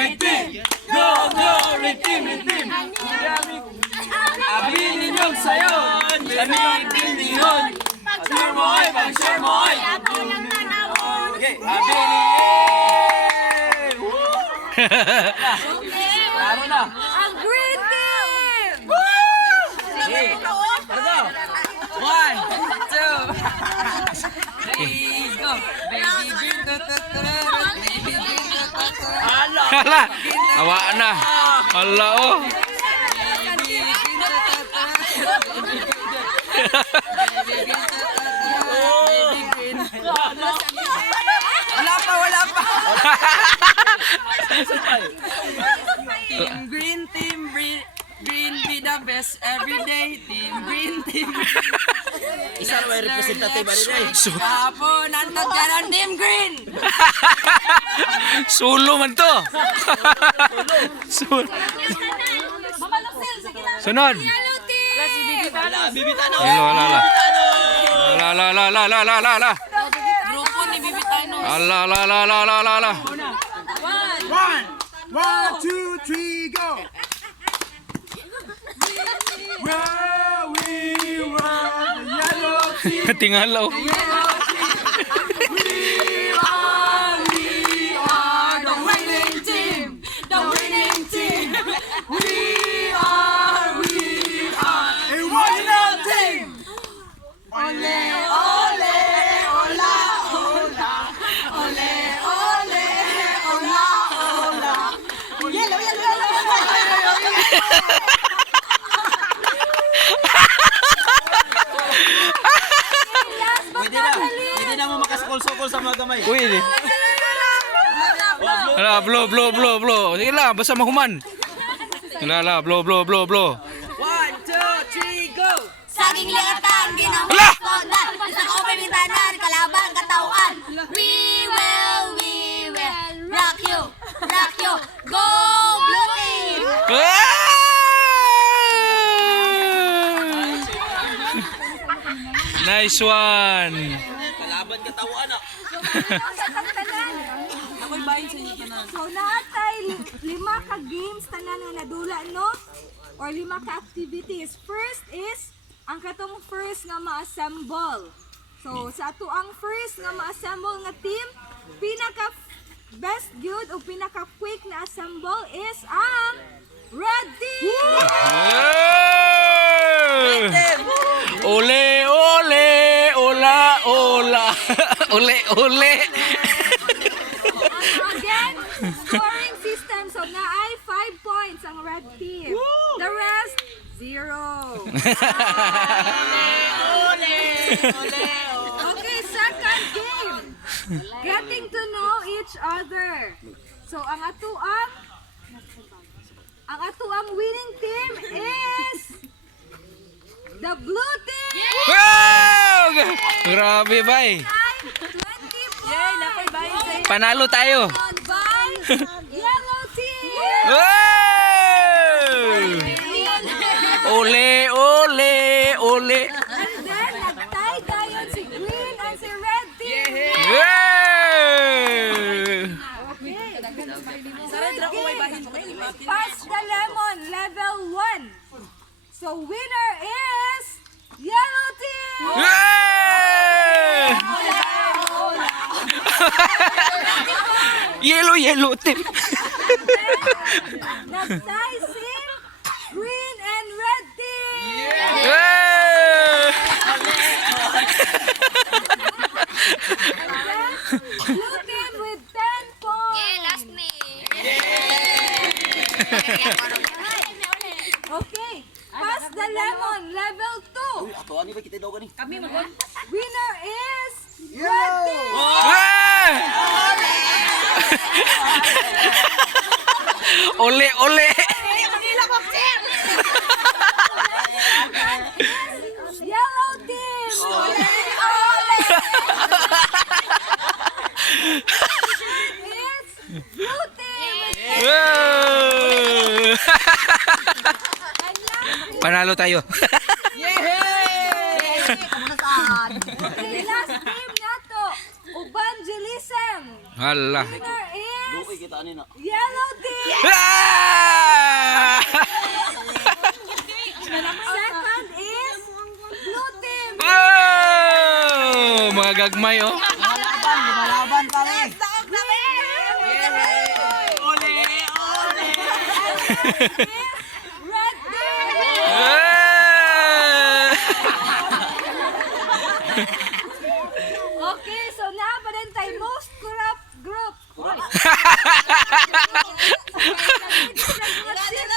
Red Team! Go, go, Red Team, Red Team! Abi ninyong sayo! Kami pinihon! Pag-share mo ay, pag-share mo ay! Okay, abi ni... Laro na! Ang green team! Okay, let's go! 1, 2, 3, go! Baby green, baby green, Hala, awa na. Hala oh. Wala pa! Team green be the best every day. Team green. Isa may representative ba rin eh? Kapo, nandun dyan ang Team Green! Sulo man to. Sunod. Yellow team! Bibitano! Ala. Grupo ni Bibitano. Ala. 1, 2, 3, go! Where we were, the yellow team, Tingalaw. The winning team! The winning team! we are a original team! Ole, ole, ola, ola. Ole, ole, ola, ola. Yellow. Pwede na mo makasukol-sukol sa mga gamay. Pwede. Ala, blow. Sige lang, basta mahuman. Ala, blow. 1, 2, 3, go! Saging liatan, ginang Hala! kodan, isang operitanan, kalaban, katawan. We will rock you, go blue team! Nice one. Kalaban katawan na. Ako'y bayin sa inyo tanan. So natay 5 ka games tanan nga nadula no? Or 5 ka activities. First is ang katong first nga ma-assemble. So sa ato ang first nga ma-assemble nga team, pinaka best good o pinaka quick na assemble is ang red team. Ole. Ole. Again, scoring system. So naay 5 points ang red team. The rest 0. Okay, second game. Getting to know each other. So ang atuang winning team is the blue team. Wow! Grabe, bay. 20 points. Panalo tayo. By yellow team. Wow! Ole. And then nagtay tayo si green and si red team. Wow! Okay. Pass the lemon, level 1. So winner is yellow team. Yellow team. Nagtay si green and red team. Blue team with 10 points. Okay. Pass the lemon, level 2. Ato, ano ba kita daw gani? Winner is red team. Ole. Yellow team. It's blue team. Panalo tayo. Okay, last team nato. Evangelism. Hala. Winner is Lukoy kita ano no? Yellow team! Ah! Second is blue team! Oh! Mga gagmay, oh. Lumalaban pare. Red team! Ah! Okay, so na pa rin tayo most corrupt group.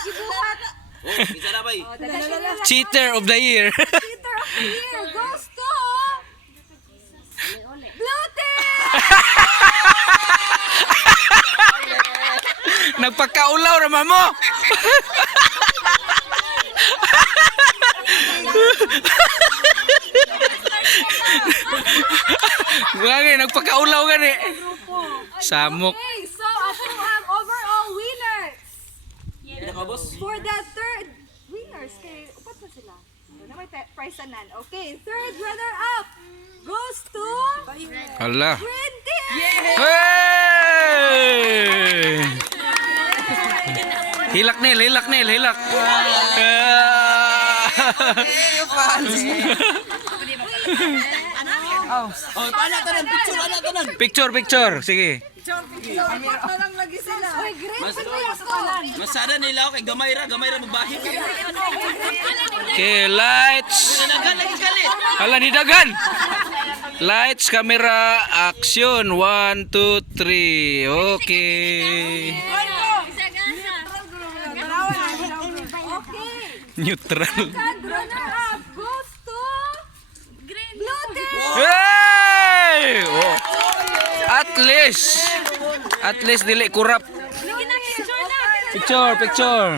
Ibuhat. Isa na ba eh? Cheater of the year. Cheater of the year goes to blue team! Nagpakaulaw naman mo. Gani, nagpakaulaw gani. Samok. Okay, so ato ang overall winners. Pinakabos? For the third winners, kay upat na sila. Na may prize anan. Okay, third runner-up goes to Hala. green team! Hey! Hilak nil, hilak nil, hilak. Oh, paano tanan? Picture, ano tanan? Picture, picture. Sige. Uy, green team ako! Masada nila ako kay gamay ra magbahin. Okay, lights. Daghan lagi kalit. Hala, ni dagan. Lights, camera, action. 1, 2, 3. Okay. Okay, Neutral. third runner-up goes to blue team! Hey! Oh. At least dili kurap. Picture, picture.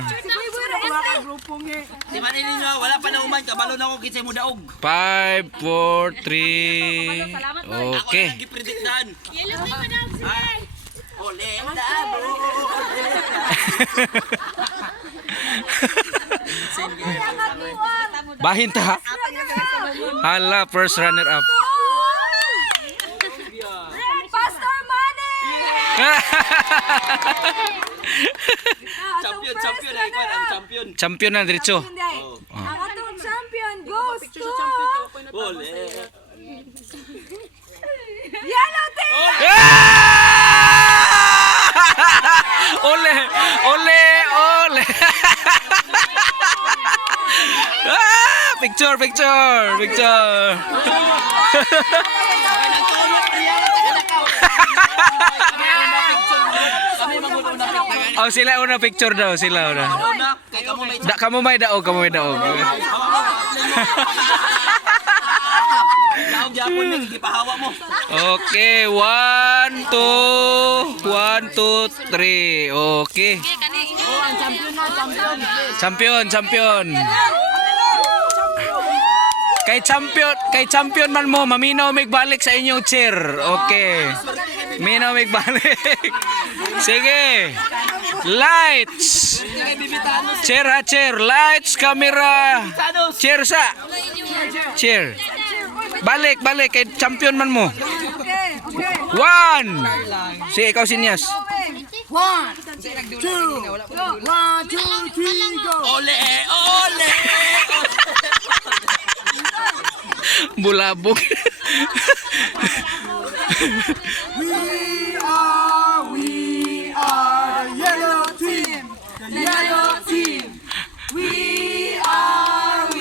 Di man ninyo, wala pa na uman kabalo na ako kinsay mo daog. 5, 4, 3. Okay. Ako na gipredict-an. Ole, Bahin ta. Hala, first runner up. Pastor Manny! Champion ay kwan ang champion. Champion na diretso. Ang atong champion goes to Ole. yellow team! Ole, ole, ole. Picture, picture, picture. Kami maguna na. Oh, sila una picture daw, sila una. Una, kay kamo may Kamu may daog, kamu may daog. daog gyapon ning gipahawa mo. Okay, 1, 2, 1, 2, 3. Okay. Champion, champion. Kay champion man mo, maminaw migbalik sa inyong chair. Okay. Minaw migbalik. Sige. Lights. Chair ha, chair. Lights, camera. Chair sa. Chair. Balik, balik. Kay champion man mo. 1. Sige, ikaw sinyas. 1, 2, 3, go. Ole, ole. Bulabog. We are the yellow team. The yellow team. We are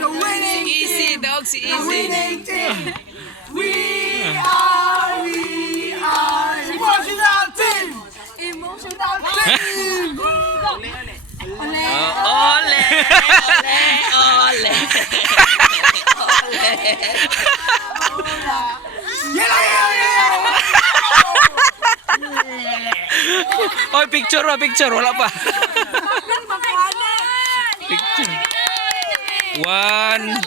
the winning Easy, dog. Si the winning team. We are emotional team. Emotional team. Ole, ole, ole. Yellow, yellow, yellow. Oy, picture ba? Picture. Wala pa. Picture. 1,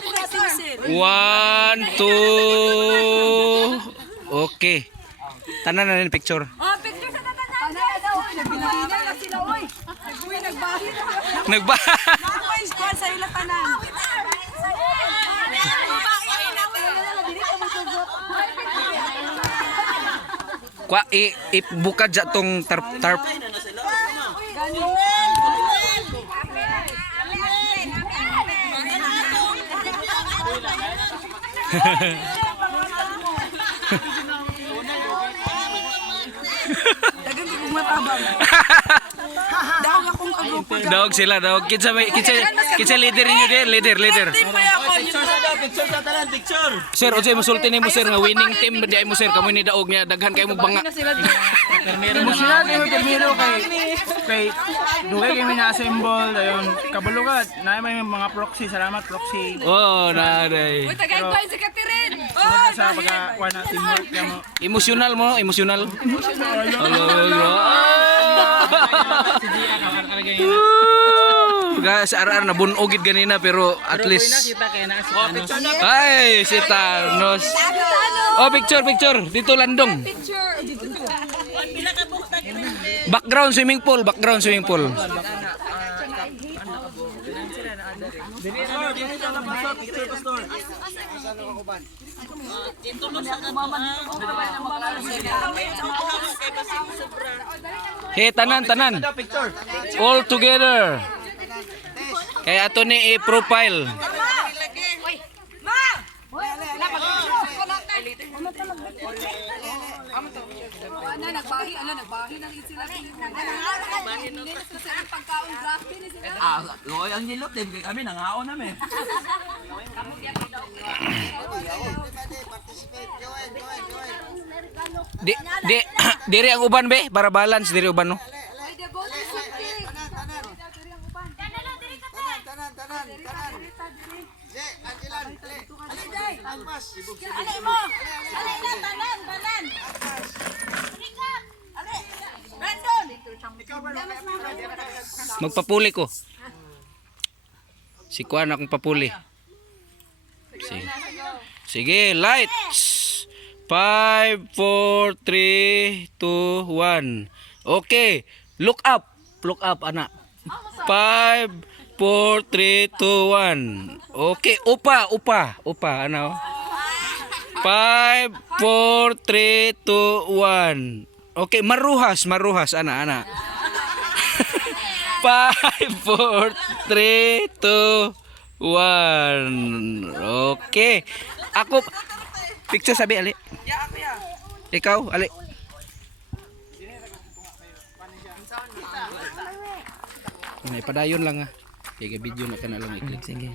1, 2. Okay. Tanan na rin picture. Oh, picture sa tatanan. Nagbilahinan na sila, oy. Nagbahin na. Nagba. Nakoy squad sa ilang tanan. Kwa ibukad ja tong tarp. Dagan ko kung matabang. Dawag akong kagrupo. Dawag sila, dawag. Kitsa leader niyo din, leader. Picture sa tanan, picture. Sir, unsay musulti nimo sir nga winning team di ay mo sir kamo ni daog niya daghan kay mo banga. Emosyonal kayo primero kay dugay kami na-assemble dayon kabulugat na may mga proxy, salamat proxy. Oh, naday. Uy, tagay ko si Catherine. Sunod na sa pagkakuha na teamwork kamo. Emotional mo, emotional. Guys, arar na bunogid ganina pero at least ay si Thanos. Oh, picture. Dito landong. Picture. Background swimming pool. Hey, tanan. All together. Kaya ato ni i-profile. Nagbahi ng sila. Pagkaon grabe ni sila. Ang yellow team kami nangaon namin. Diri ang uban be para balance diri uban no. Magpapuli ko. Si Kuan akong papuli. Sige, lights. 5, 4, 3, 2, 1. Okay, look up anak. 5, 4, 3, 2, 1. Okay, upa ano? 5, 4, 3, 2, 1. Okay, maruhas anak. 5, 4, 3, 2, 1. Okay. Ako picture sabi ali. Ikaw ali. May padayon lang Kaya video na kana lang i-click sige.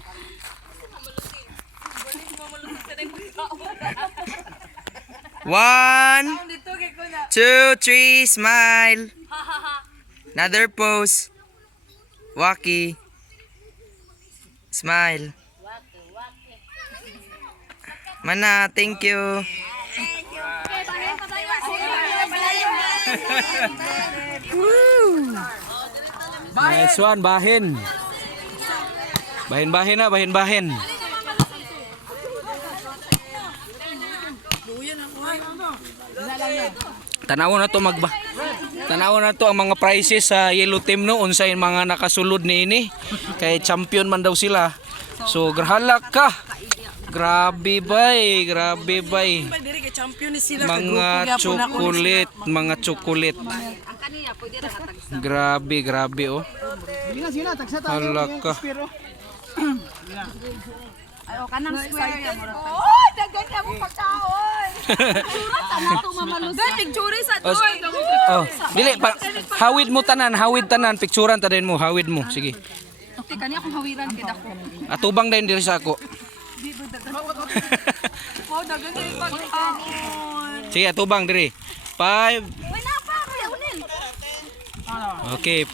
One, 2, 3, smile. Another pose. Waki. Smile. Mana, thank you. Nice one, bahin. Bahin. Tanawon na to ang mga prizes sa yellow team no unsay mga nakasulod niini kay champion man daw sila. So grahalak ka. Grabe bay. Mga chocolate. Grabe oh. Halak ka. Ayo kanang square ya mo. Oh, dagan ka mo pagkaon. Picture sa doy. Oh, dili hawid tanan, picturean ta din mo, hawid mo. Sige. Okay, kani akong hawiran kay dako. Atubang din diri sa ako. Oh, dagan kay pagkaon. Sige, atubang diri. 5. Wala pa, kuya unil. Okay.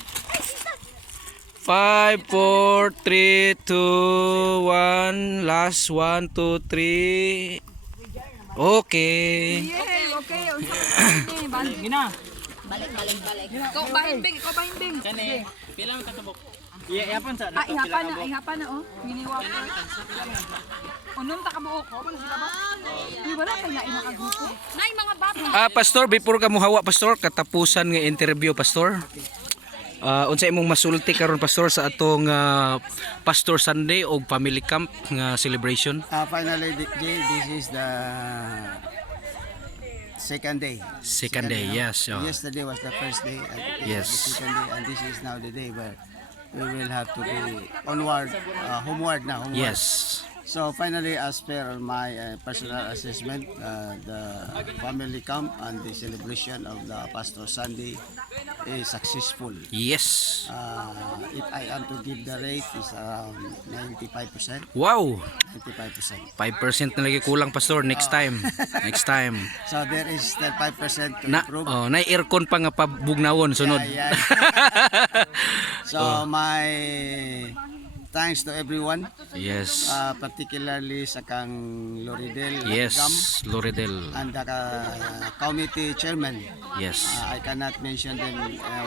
5, 4, 3, 2, 1. Last 1, 2, 3. Okay. Okay. Gina. Balik. Ikaw bahimbing. Kani. Pila man katabok. Iyapan sa. Ihapa na oh. Miniwa pa. Unon ta kabuok. Di wala kay lain nakagrupo. Nay mga bata. Pastor, before ka mo hawa pastor, katapusan nga interview pastor. Unsa imong masulti karon pastor sa atong Pastor Sunday o family camp nga celebration? Finally, this is the second day. Second day, yes. Oh. Yesterday was the first day. And this Yes. is the second day, and this is now the day where we will have to be onward, homeward now. Homeward. Yes. So finally, as per my personal assessment, the family camp and the celebration of the Pastor Sunday is successful. Yes. If I am to give the rate, is around 95%. Wow. 95%. 5% na lagi kulang, Pastor. Next time. Next time. So there is still 5% to Na, improve. oh, na aircon pa nga pabugnawon sunod. Yeah. So my thanks to everyone, Yes. particularly sa kang Loridel Yes, Gam Loredel. and the committee chairman. Yes. I cannot mention them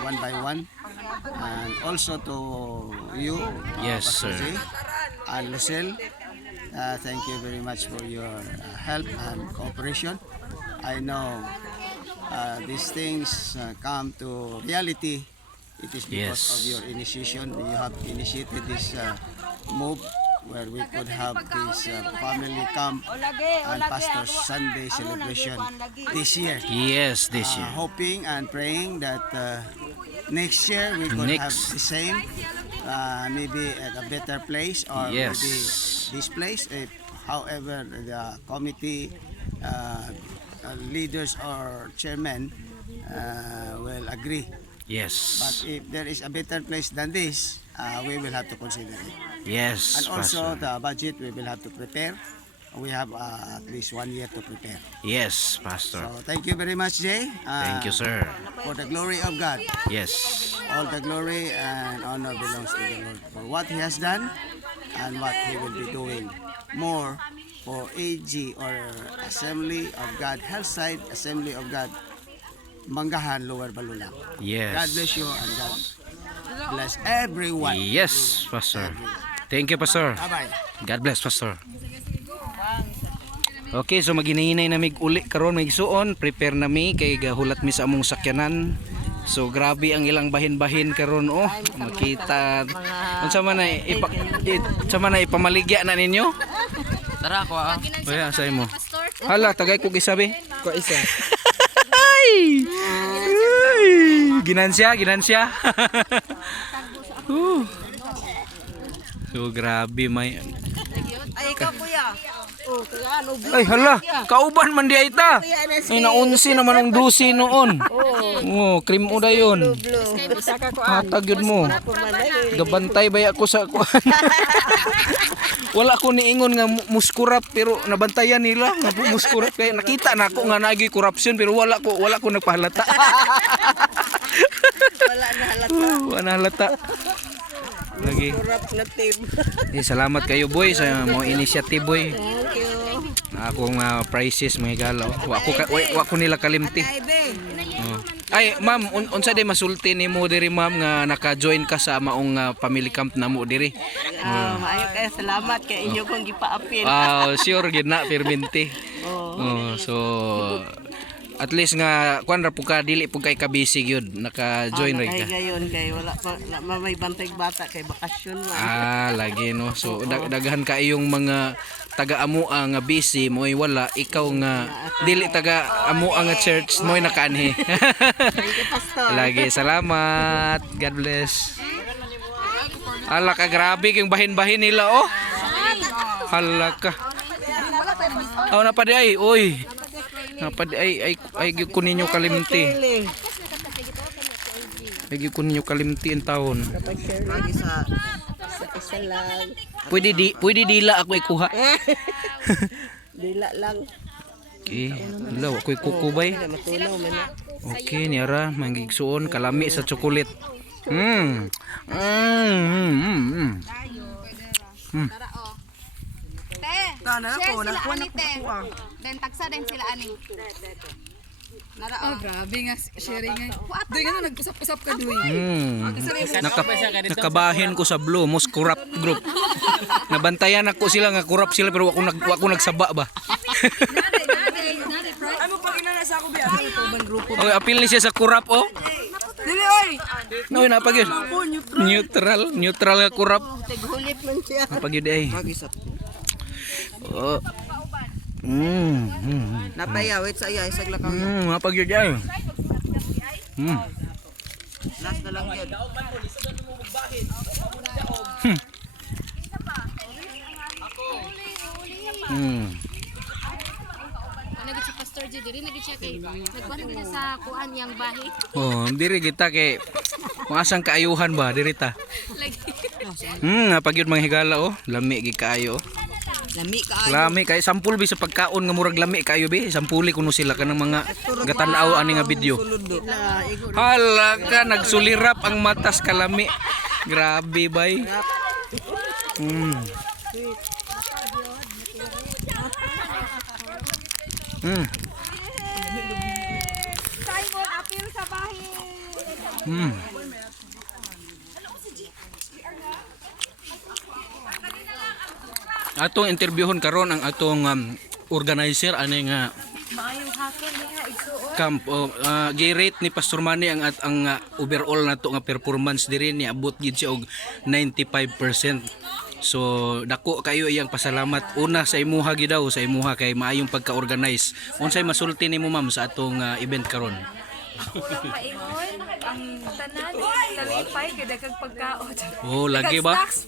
one by one. And also to you, Yes, Pastor sir. Jay and Lucille. Thank you very much for your help and cooperation. I know these things come to reality. It is because Yes. of your initiation. You have initiated this move where we could have this family camp and Pastor Sunday celebration this year. Yes, this year. Hoping and praying that next year we could have Next. the same, maybe at a better place or Yes. maybe this place. If, however, the committee leaders or chairmen will agree. Yes. But if there is a better place than this, we will have to consider it. Yes, And also Pastor. the budget we will have to prepare. We have at least 1 year to prepare. Yes, Pastor. So thank you very much, Jay. Thank you, sir. For the glory of God. Yes. All the glory and honor belongs to the Lord for what He has done and what He will be doing more for AG or Assembly of God, Hillside Assembly of God, Manggahan, Lower Balulang. God Yes. bless you and God bless everyone. Yes, Pastor. Thank you, Pastor. Bye-bye. God bless, Pastor. Okay, so maginainay na mig uli karon mig suon, prepare na mi kay gahulat mi sa among sakyanan. So grabe ang ilang bahin-bahin karon oh. Makita unsa man na unsa man na ipamaligya na ninyo? Tara ko ah. Oya, say mo. Hala, tagay ko gisabi. Ko isa. Ay! Ginansya. So grabe may. Ay, ikaw kuya. Oh, kaya ano, Ay hala, kauban man di ay ta. Ay naunsi naman ang dusi noon. Oh, cream uda yon. Hatag yun mo. Gabantay ba ako sa kuan. Wala ko niingon nga muskurap pero nabantayan nila nga muskurap kay nakita na ako nga naagi corruption pero wala ko nagpahalata. Wala na halata. Lagi. Kurap na team. Salamat kayo boy sa mga initiative boy. Akong prices mga galaw. Wa ko nila kalimti. Oh. Ay ma'am, unsa day masulti nimo diri ma'am nga naka-join ka sa maong family camp namo diri? Maayo kayo, salamat kay inyo kong gipaapil. Sure gid na perminti. So at least nga kuan ra pud ka dili pud kay kabisi gyud naka-join ra Kay ka. gayon kay wala may bantay bata kay bakasyon man. Lagi no. So daghan ka iyong mga taga-amoa nga busy mo'y wala ikaw nga dili taga-amoa nga church mo'y nakaanhi. Thank you, Pastor. Lagi salamat. God bless. Hala ka grabe kang bahin-bahin nila oh. Hala ka. Napadi ay oy. Napadi ay gyud ko ninyo kalimti. Ay gyud ko ninyo kalimti en taon. Pag-share lagi sa isa lang. Pwede dila ako ikuha. Dila lang. Okay. Hello, ako'y kukubay. Matunaw man na. Okay, niara mangigsuon kalami sa chocolate. Share sila ani te. Then tagsa din sila ani. Grabe nga sharing nga. Doy nga nag-usap-usap ka doy. Nakabahin ko sa Blue Most Corrupt Group. Nabantayan ako sila nga corrupt sila pero ako nagsaba ba. Ay mo pag inana sa ako biya. Okay, appeal ni siya sa corrupt oh. Dili oy. No, napag yun. Neutral nga corrupt. Tighulit man siya. Napag yun ay. Oh. Napayawit sa iya isag lakaw. Mapagyud ay. Last na lang yun. Nagit si Pastor G, diri nagit siya kay nagkuhan din sa kuan yang bahi. Oh, diri kita kay masang kaayuhan ba diri ta. Napagyud mga higala oh, lami gi kaayo. Lami ka ayo. Lami kay sampul bi sa pagkaon nga murag lami kaayo bi, sampuli kuno sila kanang mga gatan-aw ani nga video. Hala ka nagsulirap ang matas kalami. Grabe bay. Simon, apil sa bahay. Atong interviewon karon ang atong organizer ani nga Maayong hakon niya igsuon. camp gi-rate ni Pastor Manny ang overall nato nga performance diri ni abot gid siya og 95%. So dako kayo iyang pasalamat una sa imuha gid daw sa imuha kay maayong pagka-organize. Unsay masulti nimo ma'am sa atong event karon? Kulang maingon ang tanan nalipay kay daghang pagkaon. Oh, lagi ba? Snacks,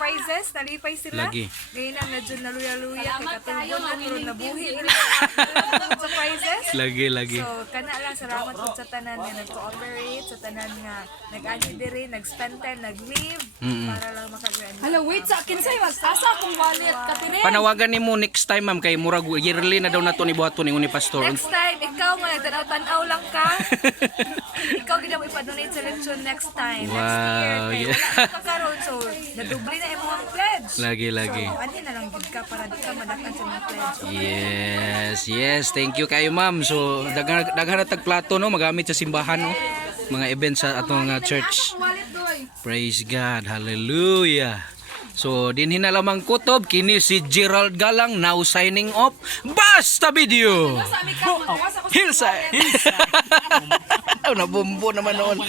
prizes, nalipay sila. Lagi. Ngayon na medyo naluya-luya kay katulog na pero nabuhi sa prizes. Lagi. So kana lang salamat po sa tanan nga nag-cooperate, sa tanan nga nag-ani diri, nag-spend time, nag-leave para lang makagrand. Hello, wait sa akin sa'yo. Sasa akong wallet ka tinin. Panawagan nimo next time ma'am kay murag yearly na daw nato ni buhaton ni pastor. Next time, ikaw nga nagtanaw-tanaw lang ka. Ikaw gid mo ipa-donate sa lechon next time. Next year. Wow, Kay yeah. wala ka karon so nadubli na imong ang pledge. Lagi. So, ani na lang gid ka para di ka madakan sa mga pledge. Yes. Thank you kayo ma'am. So daghan tag plato no magamit sa simbahan no. Mga events sa atong church. Wallet doy. Praise God. Hallelujah. So dinhi na lamang kutob kini si Gerald Galang now signing off. Basta video. Hillside. Nabumbo naman noon.